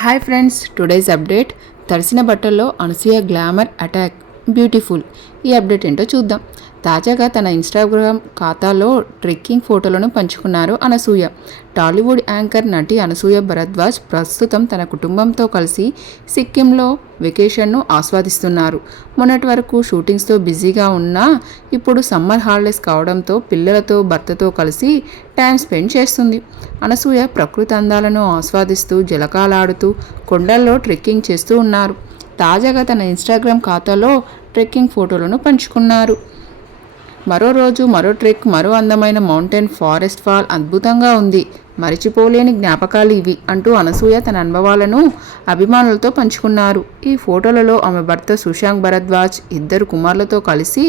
Hi friends today's update తడిసిన బట్టల్లో Anasuya glamour attack beautiful. ఈ అప్డేట్ ఏంటో చూద్దాం. తాజాగా తన ఇన్స్టాగ్రామ్ ఖాతాలో ట్రెక్కింగ్ ఫోటోలను పంచుకున్నారు అనసూయ. టాలీవుడ్ యాంకర్ నటి అనసూయ భరద్వాజ్ ప్రస్తుతం తన కుటుంబంతో కలిసి సిక్కింలో వెకేషన్ను ఆస్వాదిస్తున్నారు. మొన్నటి వరకు షూటింగ్స్తో బిజీగా ఉన్నా ఇప్పుడు సమ్మర్ హాలిడేస్ కావడంతో పిల్లలతో భర్తతో కలిసి టైం స్పెండ్ చేస్తుంది. అనసూయ ప్రకృతి అందాలను ఆస్వాదిస్తూ జలకాలాడుతూ కొండల్లో ట్రెక్కింగ్ చేస్తూ ఉన్నారు. తాజాగా తన ఇన్స్టాగ్రామ్ ఖాతాలో ట్రెక్కింగ్ ఫోటోలను పంచుకున్నారు. మరో రోజు మరో ట్రెక్ మరో అందమైన మౌంటైన్ ఫారెస్ట్ ఫాల్ అద్భుతంగా ఉంది. మరిచిపోలేని జ్ఞాపకాలు ఇవి అంటూ అనసూయ తన అనుభవాలను అభిమానులతో పంచుకున్నారు. ఈ ఫోటోలలో ఆమె భర్త సుశాంక్ భరద్వాజ్ ఇద్దరు కుమారులతో కలిసి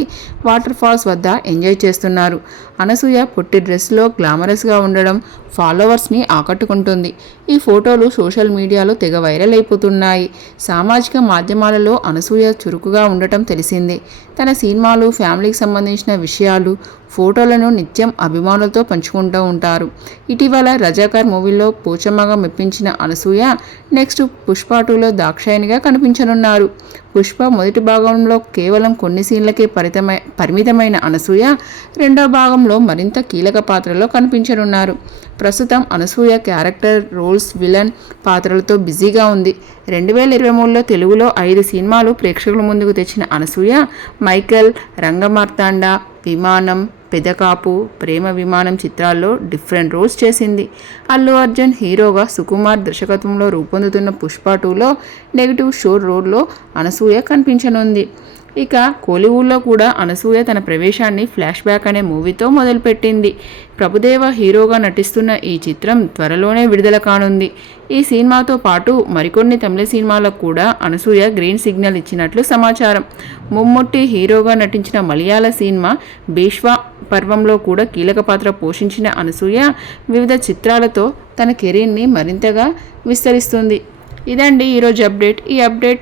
వాటర్ ఫాల్స్ వద్ద ఎంజాయ్ చేస్తున్నారు. అనసూయ పొట్టి డ్రెస్లో గ్లామరస్గా ఉండడం ఫాలోవర్స్ని ఆకట్టుకుంటుంది. ఈ ఫోటోలు సోషల్ మీడియాలో తెగ వైరల్ అయిపోతున్నాయి. సామాజిక మాధ్యమాలలో అనసూయ చురుకుగా ఉండటం తెలిసిందే. తన సినిమాలు ఫ్యామిలీకి సంబంధించిన విషయాలు ఫోటోలను నిత్యం అభిమానులతో పంచుకుంటూ ఉంటారు. ఇటీవల రజాకార్ మూవీలో పోచమ్మగా మెప్పించిన అనసూయ నెక్స్ట్ పుష్ప టూలో దాక్షాయనిగా కనిపించనున్నారు పుష్ప మొదటి భాగంలో కేవలం కొన్ని సీన్లకే పరితమై పరిమితమైన అనసూయ రెండో భాగంలో మరింత కీలక పాత్రలో కనిపించనున్నారు. ప్రస్తుతం అనసూయ క్యారెక్టర్ రోల్స్ విలన్ పాత్రలతో బిజీగా ఉంది. రెండు వేల ఇరవై మూడులో తెలుగులో ఐదు సినిమాలు ప్రేక్షకుల ముందుకు తెచ్చిన అనసూయ మైకెల్ రంగమార్తాండ విమానం పెదకాపు ప్రేమ విమానం చిత్రాల్లో డిఫరెంట్ రోల్స్ చేసింది. అల్లు అర్జున్ హీరోగా సుకుమార్ దర్శకత్వంలో రూపొందుతున్న పుష్ప టూలో నెగిటివ్ షో రోడ్లో అనసూయ కనిపించనుంది. ఇక కోలీవుడ్లో కూడా అనసూయ తన ప్రవేశాన్ని ఫ్లాష్ బ్యాక్ అనే మూవీతో మొదలుపెట్టింది. ప్రభుదేవ హీరోగా నటిస్తున్న ఈ చిత్రం త్వరలోనే విడుదల కానుంది. ఈ సినిమాతో పాటు మరికొన్ని తమిళ సినిమాలకు కూడా అనసూయ గ్రీన్ సిగ్నల్ ఇచ్చినట్లు సమాచారం. ముమ్ముట్టి హీరోగా నటించిన మలయాళ సినిమా బీష్వా పర్వంలో కూడా కీలక పాత్ర పోషించిన అనసూయ వివిధ చిత్రాలతో తన కెరీర్ని మరింతగా విస్తరిస్తుంది. ఇదండి ఈరోజు అప్డేట్. ఈ అప్డేట్